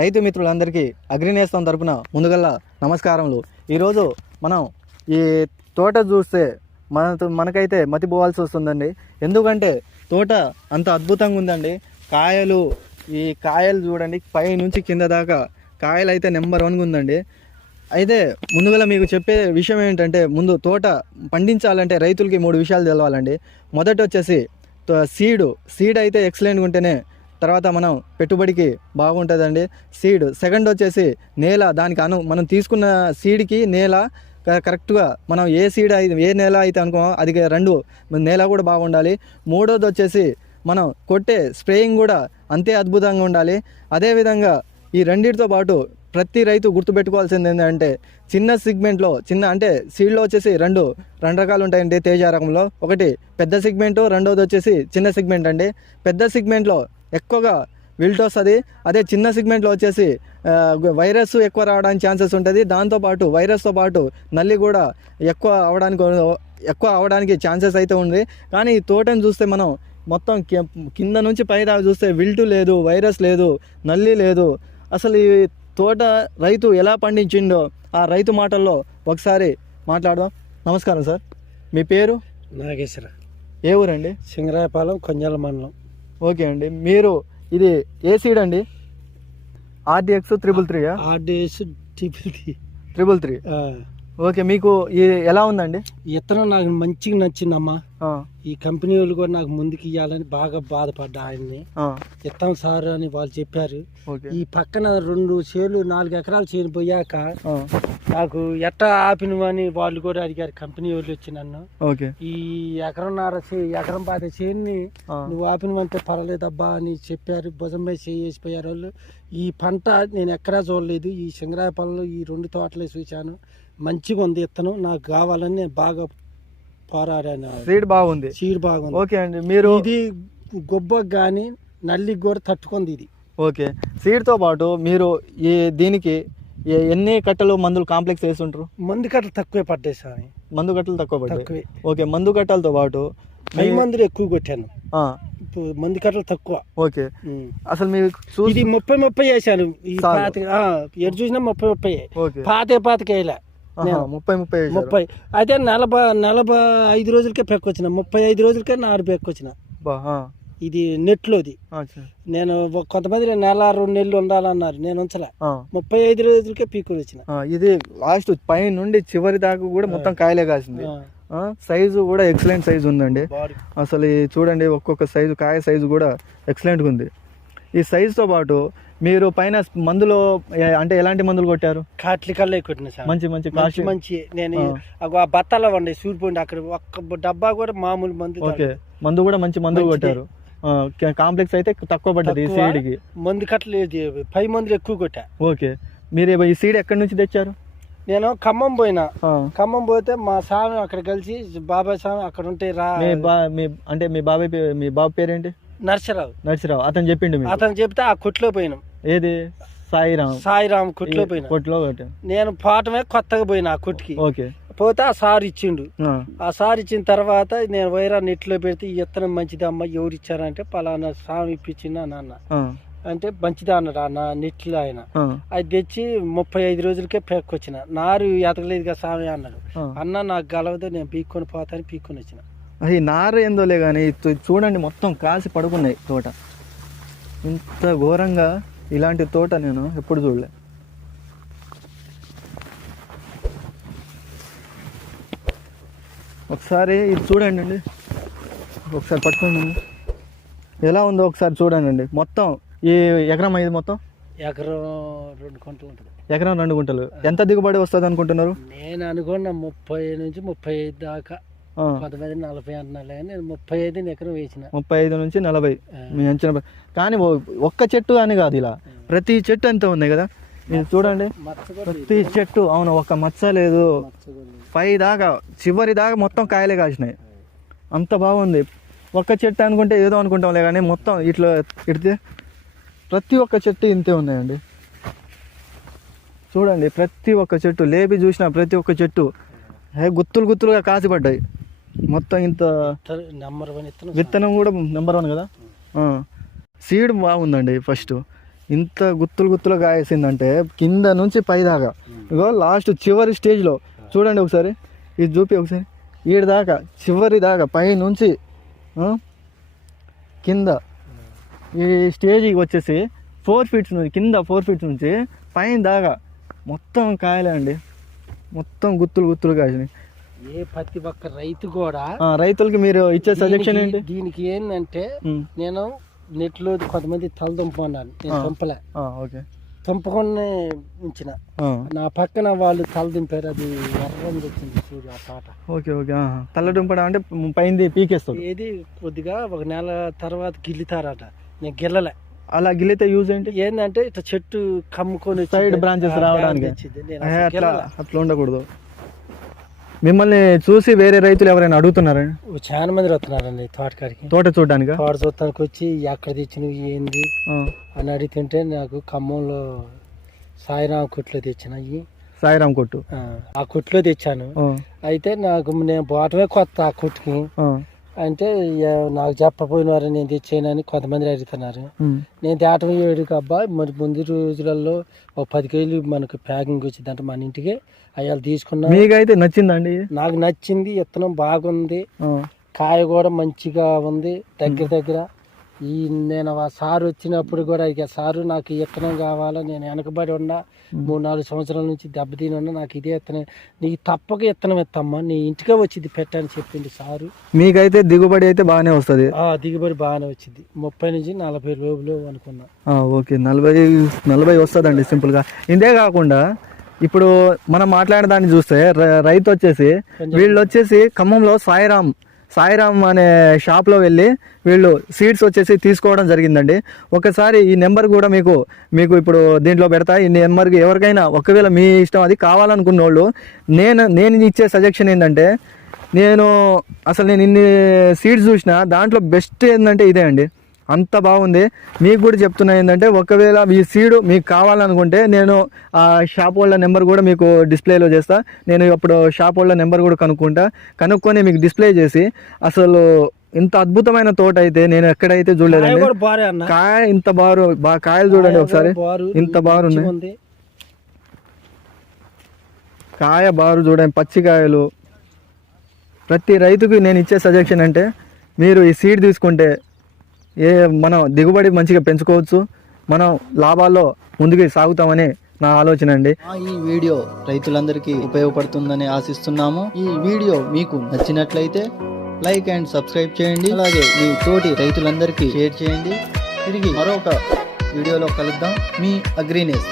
రైతు మిత్రులందరికీ అగ్రినేస్తం తరపున ముందుగల్లా నమస్కారములు. ఈరోజు మనం ఈ తోట చూస్తే మన మనకైతే మతిపోవాల్సి వస్తుందండి. ఎందుకంటే తోట అంత అద్భుతంగా ఉందండి. కాయలు ఈ కాయలు చూడండి పై నుంచి కింద దాకా కాయలు అయితే నెంబర్ వన్గా ఉందండి. అయితే ముందుగా మీకు చెప్పే విషయం ఏంటంటే ముందు తోట పండించాలంటే రైతులకి మూడు విషయాలు తెలవాలండి. మొదట వచ్చేసి సీడు. సీడ్ అయితే ఎక్సలెంట్గా ఉంటేనే తర్వాత మనం పెట్టుబడికి బాగుంటుందండి. సీడ్ సెకండ్ వచ్చేసి నేల దానికి అను మనం తీసుకున్న సీడ్కి నేల కరెక్ట్గా మనం ఏ సీడ్ అయితే ఏ నేల అయితే అనుకో అది రెండు నేల కూడా బాగుండాలి. మూడోది వచ్చేసి మనం కొట్టే స్ప్రేయింగ్ కూడా అంతే అద్భుతంగా ఉండాలి. అదేవిధంగా ఈ రెండింటితో పాటు ప్రతి రైతు గుర్తుపెట్టుకోవాల్సింది ఏంటంటే చిన్న సిగ్మెంట్లో చిన్న అంటే సీడ్లో వచ్చేసి రెండు రెండు రకాలు ఉంటాయండి తేజ రకంలో ఒకటి పెద్ద సిగ్మెంటు రెండోది వచ్చేసి చిన్న సిగ్మెంట్ అండి. పెద్ద సిగ్మెంట్లో ఎక్కువగా విల్ట్ వస్తుంది అదే చిన్న సిగ్మెంట్లో వచ్చేసి వైరస్ ఎక్కువ రావడానికి ఛాన్సెస్ ఉంటుంది. దాంతోపాటు వైరస్తో పాటు నల్లి కూడా ఎక్కువ అవడానికి ఎక్కువ అవడానికి ఛాన్సెస్ అయితే ఉంది. కానీ ఈ తోటను చూస్తే మనం మొత్తం కింద నుంచి పై దాకా చూస్తే విల్టు లేదు వైరస్ లేదు నల్లి లేదు. అసలు ఈ తోట రైతు ఎలా పండించిండో ఆ రైతు మాటల్లో ఒకసారి మాట్లాడదాం. నమస్కారం సార్. మీ పేరు? నాగేశ్వర. ఏ ఊరండి? సింగరాయపాలెం కొంజాల మండలం. ఓకే అండి. మీరు ఇది ఏ సీడ్ అండి? RDX triple త్రీయా RDS triple triple three okay మీకు ఎలా ఉందండి? ఇతను నాకు మంచిగా నచ్చిందమ్మా. ఈ కంపెనీ వాళ్ళు కూడా నాకు ముందుకు ఇవ్వాలని బాగా బాధపడ్డా ఆయన్ని. ఇస్తాం సార్ అని వాళ్ళు చెప్పారు. ఈ పక్కన రెండు చేలు నాలుగు ఎకరాలు చేను పోయాక నాకు ఎట్టా ఆపినవని వాళ్ళు కూడా అడిగారు. కంపెనీ వాళ్ళు వచ్చి నన్ను. ఓకే. ఈ ఎకరంన్నర చే- ఎకరం పాత చేన్ని ఆ, నువ్వు ఆపినవంటే పర్వాలేదబ్బా అని చెప్పారు. భుజం మీద చేసిపోయారు వాళ్ళు. ఈ పంట నేను ఎక్కడా చూడలేదు. ఈ సింగరాయపల్లిలో ఈ రెండు తోటలే చూశాను. మంచిగా ఉంది ఇత్తనం. నాకు కావాలని నేను బాగా పోరాడాను. సీడ్ బాగుంది. చీర బాగుంది. ఓకే అండి మీరు ఇది గొబ్బకు కానీ నల్లికి కూడా తట్టుకుంది ఇది. ఓకే సీడ్తో పాటు మీరు ఈ దీనికి ఎన్ని కట్టలు మందులు కాంప్లెక్స్ వేసి ఉంటారు మందు కట్టలు తక్కువే పడ్డాయి స్వామి. మందు కట్టలు తక్కువ పడ్డాయి. తక్కువే. ఓకే మందు కట్టలతో పాటు పై మీ- మందులు ఎక్కువ కొట్టాను. ఆ, ఇప్పుడు మందు కట్టలు తక్కువ. ఓకే ఉం. అసలు మీరు చూసి ఇది ముప్పై ముప్పై వేసాను. ఈ. పాతిక ఆ, ఎటు చూసినా ముప్పై ముప్పై. ఓకే పాతే పాతిక వేయలే ఆహా, నేను ముప్పై ముప్పై. ముప్పై. అయితే నలభై నలభై ఐదు రోజులకే పెక్కొచ్చిన ముప్పై ఐదు రోజులకే నారు పెక్కొచ్చిన ఇది నెట్లోది. నేను కొంతమంది నెల రెండు నెలలు ఉండాలన్నారు. నేను ఉంచలే. ముప్పై ఐదు రోజులకే పీకుని వచ్చిన. ఇది లాస్ట్ పై నుండి చివరి దాకా కూడా మొత్తం కాయలే కాసింది. సైజు కూడా ఎక్సలెంట్ సైజు ఉందండి. అసలు చూడండి ఒక్కొక్క సైజు కాయ సైజు కూడా ఎక్సలెంట్గా ఉంది. ఈ సైజుతో పాటు మీరు పైన మందులో అంటే ఎలాంటి మందులు కొట్టారు? కాట్లి కల్లా కొట్టిన సార్. మంచి మంచి మంచి కాస్ట్ మంచి. నేను ఆ. బత్తాలో ఉండే సూర్యుపోండి అక్కడ. ఒక్క డబ్బా కూడా మామూలు మందు ఓకే. మందు కూడా మంచి మందులు. కొట్టారు. కాంప్లెక్స్ అయితే తక్కువ పడ్డది ఈ. సీడ్కి. మందు కట్టలు ఇది పై మందులు ఎక్కువ కొట్టా. ఓకే. మీరు ఈ సీడ్ ఎక్కడి నుంచి తెచ్చారు? నేను ఖమ్మం పోయినా. ఖమ్మం పోతే మా స్వామి అక్కడ కలిసి బాబాయ్ స్వామి అక్కడ ఉంటే రా మీ బా మీ అంటే మీ బాబాయ్ మీ బాబు పేరేంటి? నర్సరావు. నర్సిరావు. అతను చెప్పిండు మీకు? అతను చెప్తే ఆ కొట్లో పోయినాం. ఏది? సాయిరామ్. సాయిరామ్ కొట్లో పోయినా. కొట్లో ఒకటి. నేను పాటమే కొత్తగా పోయినా ఆ కొట్టుకి. ఓకే. పోతే ఆ సార్ ఇచ్చిండు. ఆ, ఆ సార్ ఇచ్చిన తర్వాత నేను వైరా నెట్లో పెడితే ఈ ఇత్తనం మంచిది అమ్మ? ఎవరు ఇచ్చారంటే పలానా స్వామి ఇప్పించింది నాన్న ఆ, అంటే మంచిదా అన్నాడు ఆ నా నెట్లో ఆయన. ఆ, అది తెచ్చి ముప్పై ఐదు రోజులకే పెక్కొచ్చిన నారు ఎతకలేదు కదా స్వామి అన్నాడు. ఆ. అన్న నాకు గలవదు నేను పీక్కొని పోతాను పీక్కొని వచ్చిన. అది నార ఏందోలే కానీ చూడండి మొత్తం కాసి పడుకున్నాయి తోట. ఇంత ఘోరంగా ఇలాంటి తోట నేను ఎప్పుడు చూడలే. ఒకసారి ఇది చూడండి అండి ఒకసారి పట్టుకోండి. ఎలా ఉందో ఒకసారి చూడండి అండి మొత్తం ఈ ఎకరం అయింది మొత్తం? ఎకరం రెండు కొంటలు ఉంటుంది. ఎకరం రెండు గుంటలు ఎంత దిగుబడి వస్తుంది అనుకుంటున్నారు నేను అనుకున్న ముప్పై నుంచి ముప్పై ఐదు దాకా. కొంతమంది నలభై అంటున్నారు నేను ముప్పై ఐదు ఎకరం వేసిన. ముప్పై ఐదు నుంచి నలభై. మీ అంచనా కానీ ఒక్క చెట్టు అని కాదు ఇలా. ప్రతి చెట్టు ఎంత ఉన్నాయి కదా? మీరు చూడండి. ప్రతి చెట్టు అవును ఒక్క మచ్చ లేదు. పై దాకా చివరి దాకా మొత్తం కాయలే కాసినాయి. అంత బాగుంది. ఒక్క చెట్టు అనుకుంటే ఏదో అనుకుంటాంలే కానీ మొత్తం ఇట్లా ఇడితే ప్రతి ఒక్క చెట్టు ఇంతే ఉన్నాయండి. చూడండి ప్రతి ఒక్క చెట్టు లేపి చూసిన ప్రతి ఒక్క చెట్టు గుత్తులు గుత్తులుగా కాసిపడ్డాయి. మొత్తం ఇంత నెంబర్ వన్ విత్తనం కూడా నెంబర్ వన్ కదా? సీడ్ బాగుందండి ఫస్ట్ ఇంత గుత్తులు గుత్తులు కాయేసిందంటే కింద నుంచి పై దాకా ఇగో లాస్ట్ చివరి స్టేజ్లో చూడండి ఒకసారి. ఇది చూపి ఒకసారి. ఈడ దాకా చివరి దాకా పై నుంచి కింద. ఈ స్టేజ్కి వచ్చేసి ఫోర్ ఫీట్స్ నుంచి కింద ఫోర్ ఫీట్స్ నుంచి పైన దాకా మొత్తం కాయలే అండి మొత్తం గుత్తులు గుత్తులు కాసినాయి. ఏ ప్రతి ఒక్క రైతు కూడా రైతులకి మీరు ఇచ్చే సజెషన్ ఏంటి? దీనికి- ఏంటంటే నేను నెట్లో కొంతమంది తలదుంపన్నాను నేను ఆ. తుంపలే ఓకే. తుంపకుండా ఉంచిన. నా పక్కన వాళ్ళు తలదింపారు అది ఎర్రం వచ్చింది చూడు ఆ తోట ఓకే ఓకే. తల్ల దుంపడం అంటే పైంది పీకేస్తుంది ఏది కొద్దిగా ఒక నెల తర్వాత గిల్లుతారట. నేను గిల్లలే. అలా గిల్లితే యూజ్ ఏంటి? ఏంటంటే ఇట్లా చెట్టు కమ్ముకొని branches ఆ, రావడానికి. నేను. అట్లా ఉండకూడదు. మిమ్మల్ని చూసి వేరే రైతులు ఎవరైనా అడుగుతున్నారండి ఓ చాలా మంది వస్తున్నారండి తోటకాడికి తోట చూడడానికా? తోట చూస్తానికి వచ్చి ఎక్కడ తెచ్చినవి ఏంది? అని అడుగుతుంటే నాకు ఖమ్మంలో సాయిరాం కొట్లో తెచ్చిన ఇవి సాయిరామ్ కొట్టు? ఆ, కొట్లో తెచ్చాను. అయితే నాకు నేను పోవటమే కొత్త ఆ కొట్టుకి. అంటే నాకు చెప్పపోయినారు నేను తెచ్చానని కొంతమంది అడుగుతున్నారు. నేను తేటం ఏడుకి అబ్బా మరి ముందు రోజులలో ఒక పది కేజీలు మనకు ప్యాకింగ్ వచ్చిందంటే మన ఇంటికి. అయ్యాలు తీసుకున్నా మీకైతే నచ్చిందండి? నాకు నచ్చింది ఇత్తనం బాగుంది. కాయ కూడా మంచిగా ఉంది దగ్గర దగ్గర. ఈ నేను ఆ సారు వచ్చినప్పుడు కూడా ఇక సారు నాకు ఈ ఇత్తనం కావాలా నేను వెనకబడి ఉన్నా మూడు నాలుగు సంవత్సరాల నుంచి దెబ్బతిని ఉన్నా నాకు ఇదే ఇత్తనం నీకు తప్పక ఇత్తనం ఇత్తమ్మా నీ ఇంటికే వచ్చింది పెట్టని చెప్పింది సారు. మీకైతే దిగుబడి అయితే బాగానే వస్తుంది. ఆ దిగుబడి బాగానే వచ్చింది. ముప్పై నుంచి నలభై లోపులు అనుకున్నా. ఓకే నలభై నలభై వస్తుందండి సింపుల్గా. ఇదే కాకుండా ఇప్పుడు మనం మాట్లాడిన దాన్ని చూస్తే రైతు వచ్చేసి వీళ్ళు వచ్చేసి ఖమ్మంలో సాయిరామ్ సాయిరామ్ అనే షాప్లో వెళ్ళి వీళ్ళు సీడ్స్ వచ్చేసి తీసుకోవడం జరిగిందండి. ఒకసారి ఈ నెంబర్ కూడా మీకు మీకు ఇప్పుడు దీంట్లో పెడతా. ఈ నెంబర్కి ఎవరికైనా ఒకవేళ మీ ఇష్టం అది కావాలనుకున్న వాళ్ళు నేను నేను ఇచ్చే సజెషన్ ఏంటంటే నేను అసలు నేను ఇన్ని సీడ్స్ చూసిన దాంట్లో బెస్ట్ ఏంటంటే ఇదే అండి. అంత బాగుంది. మీకు కూడా చెప్తున్నా ఏంటంటే ఒకవేళ ఈ సీడు మీకు కావాలనుకుంటే నేను ఆ షాప్ వాళ్ళ నెంబర్ కూడా మీకు డిస్ప్లేలో చేస్తా. నేను అప్పుడు షాప్ వాళ్ళ నెంబర్ కూడా కనుక్కుంటా. కనుక్కొని మీకు డిస్ప్లే చేసి అసలు ఇంత అద్భుతమైన తోట అయితే నేను ఎక్కడైతే చూడలేదండి. కాయ ఇంత బారు కాయలు చూడండి ఒకసారి. ఇంత బారు ఉన్నాయి. కాయ బారు చూడండి పచ్చి కాయలు. ప్రతి రైతుకి నేను ఇచ్చే సజెషన్ అంటే మీరు ఈ సీడ్ తీసుకుంటే ఏ మనం దిగుబడి మంచిగా పెంచుకోవచ్చు మనం లాభాల్లో ముందుకు సాగుతామని నా ఆలోచన అండి. ఈ వీడియో రైతులందరికీ ఉపయోగపడుతుందని ఆశిస్తున్నాము. ఈ వీడియో మీకు నచ్చినట్లయితే లైక్ అండ్ సబ్స్క్రైబ్ చేయండి. అలాగే మీ తోటి రైతులందరికీ షేర్ చేయండి. తిరిగి మరొక వీడియోలో కలుద్దాం. మీ అగ్రీనేస్